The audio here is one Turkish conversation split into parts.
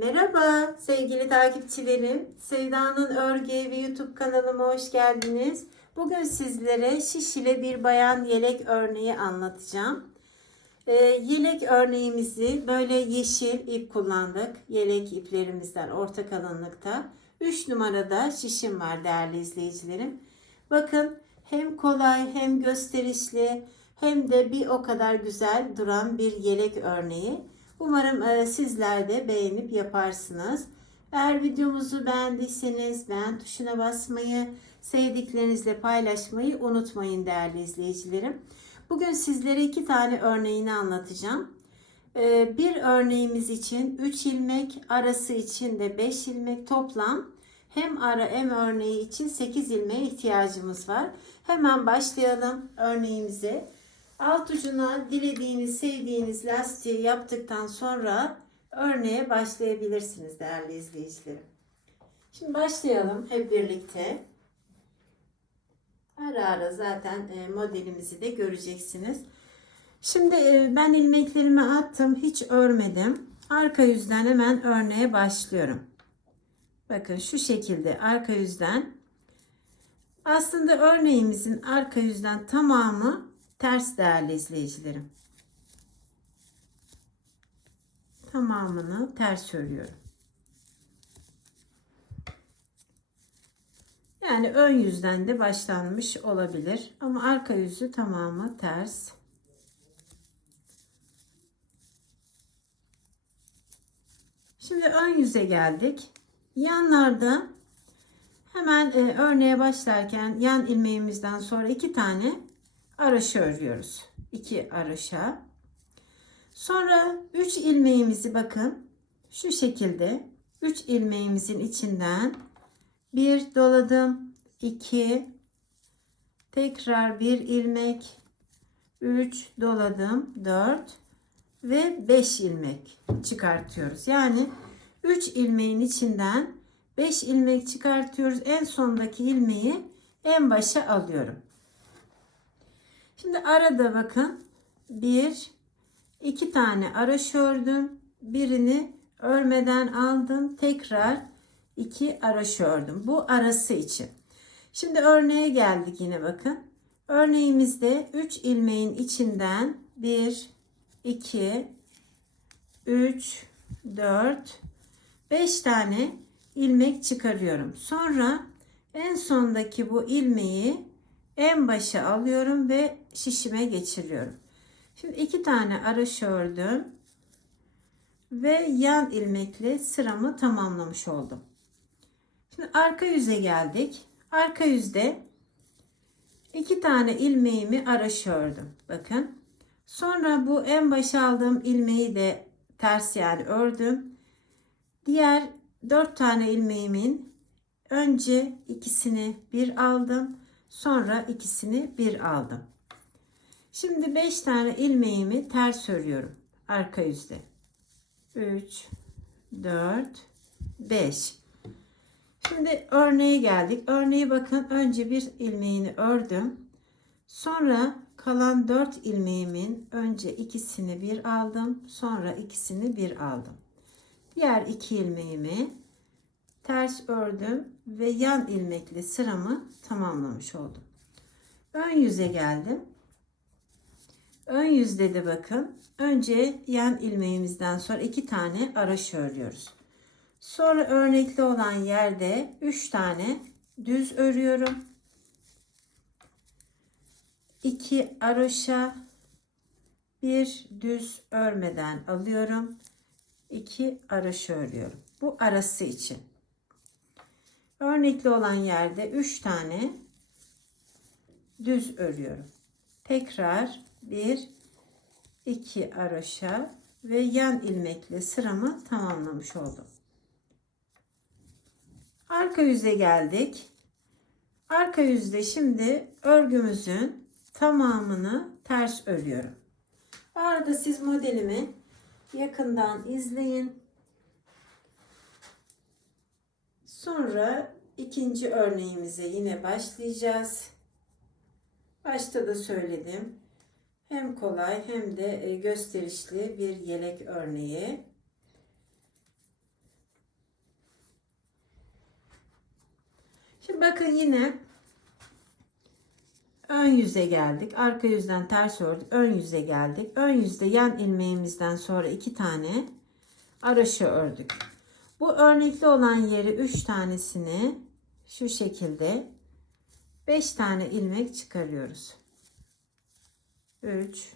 Merhaba sevgili takipçilerim. Sevda'nın Örgü Evi YouTube kanalıma hoş geldiniz. Bugün sizlere şiş ile bir bayan yelek örneği anlatacağım. Ee, yelek örneğimizi böyle yeşil ip kullandık. Yelek iplerimizden orta kalınlıkta. 3 numarada şişim var değerli izleyicilerim. Bakın hem kolay hem gösterişli hem de bir o kadar güzel duran bir yelek örneği. Umarım e, sizler de beğenip yaparsınız. Eğer videomuzu beğendiyseniz beğen tuşuna basmayı, sevdiklerinizle paylaşmayı unutmayın değerli izleyicilerim. Bugün sizlere iki tane örneğini anlatacağım. E, Bir örneğimiz için 3 ilmek, arası için de 5 ilmek toplam hem ara hem örneği için 8 ilmeğe ihtiyacımız var. Hemen başlayalım örneğimize. Alt ucuna dilediğiniz, sevdiğiniz lastiği yaptıktan sonra örneğe başlayabilirsiniz değerli izleyicilerim. Şimdi başlayalım hep birlikte. Ara ara zaten e, modelimizi de göreceksiniz. Şimdi e, ben ilmeklerimi attım, hiç örmedim. Arka yüzden hemen örneğe başlıyorum. Bakın şu şekilde arka yüzden. Aslında örneğimizin arka yüzden tamamı ters değerli izleyicilerim. Tamamını ters örüyorum. Yani ön yüzden de başlanmış olabilir ama arka yüzü tamamı ters. Şimdi ön yüze geldik. Yanlarda hemen e, örneğe başlarken yan ilmeğimizden sonra iki tane araşı örüyoruz. 2 araşa. Sonra 3 ilmeğimizi bakın şu şekilde 3 ilmeğimizin içinden bir doladım. 2 tekrar bir ilmek 3 doladım. 4 ve 5 ilmek çıkartıyoruz. Yani 3 ilmeğin içinden 5 ilmek çıkartıyoruz. En sondaki ilmeği en başa alıyorum. Şimdi arada bakın bir iki tane araş ördüm. Birini örmeden aldım. Tekrar iki araş ördüm. Bu arası için. Şimdi örneğe geldik yine bakın. Örneğimizde 3 ilmeğin içinden 1 2 3 4 5 tane ilmek çıkarıyorum. Sonra en sondaki bu ilmeği en başa alıyorum ve şişime geçiriyorum. Şimdi iki tane araş ördüm ve yan ilmekle sıramı tamamlamış oldum. Şimdi arka yüze geldik. Arka yüzde iki tane ilmeğimi araş ördüm. Bakın. Sonra bu en başa aldığım ilmeği de ters yani ördüm. Diğer dört tane ilmeğimin önce ikisini bir aldım. Sonra ikisini bir aldım. Şimdi 5 tane ilmeğimi ters örüyorum. Arka yüzde. 3, 4, 5. Şimdi örneğe geldik. Örneği bakın önce bir ilmeğini ördüm. Sonra kalan 4 ilmeğimin önce ikisini bir aldım. Sonra ikisini bir aldım. Diğer iki ilmeğimi ters ördüm ve yan ilmekle sıramı tamamlamış oldum. Ön yüze geldim. Ön yüzde de bakın önce yan ilmeğimizden sonra iki tane araş örüyoruz. Sonra örnekli olan yerde 3 tane düz örüyorum. 2 araşa bir düz örmeden alıyorum. 2 araş örüyorum. Bu arası için. Örnekli olan yerde 3 tane düz örüyorum. Tekrar 1 2 araşa ve yan ilmekle sıramı tamamlamış oldum. Arka yüze geldik. Arka yüzde şimdi örgümüzün tamamını ters örüyorum. Arada siz modelimi yakından izleyin. Sonra ikinci örneğimize yine başlayacağız. Başta da söyledim. Hem kolay hem de e, gösterişli bir yelek örneği. Şimdi bakın yine ön yüze geldik. Arka yüzden ters ördük. Ön yüze geldik. Ön yüzde yan ilmeğimizden sonra iki tane araşı ördük. Bu örnekli olan yeri 3 tanesini şu şekilde 5 tane ilmek çıkarıyoruz. 3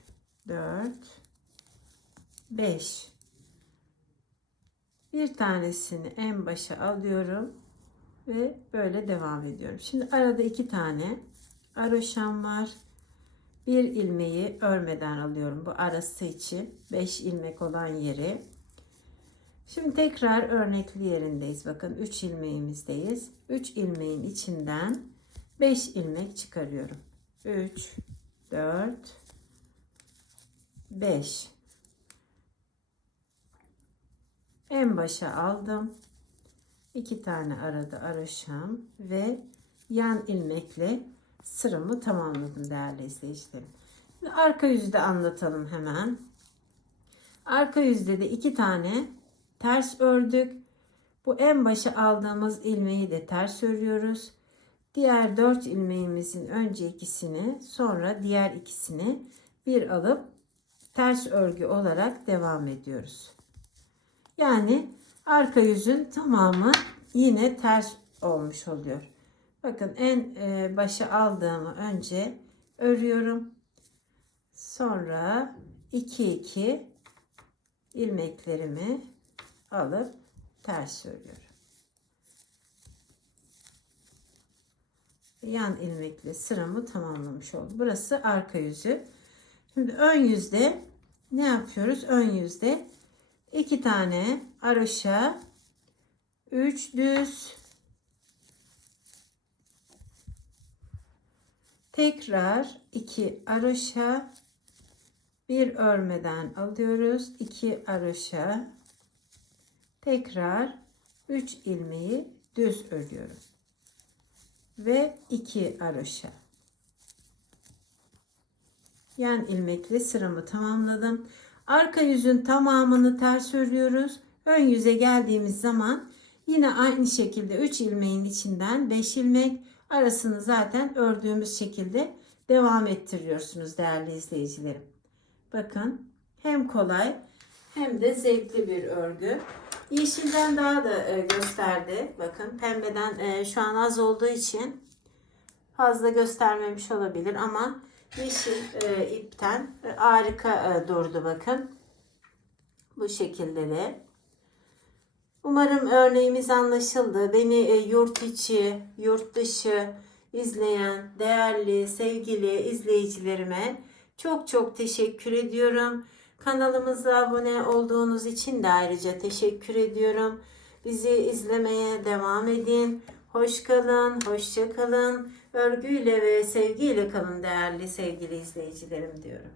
4 5 bir tanesini en başa alıyorum ve böyle devam ediyorum. Şimdi arada iki tane aroşam var. Bir ilmeği örmeden alıyorum bu arası için 5 ilmek olan yeri. Şimdi tekrar örnekli yerindeyiz. Bakın 3 ilmeğimizdeyiz. 3 ilmeğin içinden 5 ilmek çıkarıyorum. 3 4 5 en başa aldım. 2 tane arada araşam ve yan ilmekle sıramı tamamladım değerli izleyicilerim. Arka yüzü de anlatalım hemen. Arka yüzde de iki tane ters ördük. Bu en başa aldığımız ilmeği de ters örüyoruz. Diğer dört ilmeğimizin önce ikisini sonra diğer ikisini bir alıp ters örgü olarak devam ediyoruz. Yani arka yüzün tamamı yine ters olmuş oluyor. Bakın en e, başa aldığımı önce örüyorum. Sonra 2 2 ilmeklerimi alıp ters örüyorum. Yan ilmekle sıramı tamamlamış oldum. Burası arka yüzü. Şimdi ön yüzde ne yapıyoruz? Ön yüzde iki tane aroşa, üç düz, tekrar iki aroşa, bir örmeden alıyoruz. iki aroşa, tekrar 3 ilmeği düz örüyorum. Ve 2 aroşa. Yan ilmekle sıramı tamamladım. Arka yüzün tamamını ters örüyoruz. Ön yüze geldiğimiz zaman yine aynı şekilde 3 ilmeğin içinden 5 ilmek arasını zaten ördüğümüz şekilde devam ettiriyorsunuz değerli izleyicilerim. Bakın hem kolay hem de zevkli bir örgü. Yeşilden daha da e, gösterdi. Bakın pembeden e, şu an az olduğu için fazla göstermemiş olabilir ama yeşil e, ipten harika durdu bakın. Bu şekilde de. Umarım örneğimiz anlaşıldı. Beni yurt içi, yurt dışı izleyen değerli, sevgili izleyicilerime çok çok teşekkür ediyorum. Kanalımıza abone olduğunuz için de ayrıca teşekkür ediyorum. Bizi izlemeye devam edin. Hoş kalın, hoşça kalın. Örgüyle ve sevgiyle kalın değerli sevgili izleyicilerim diyorum.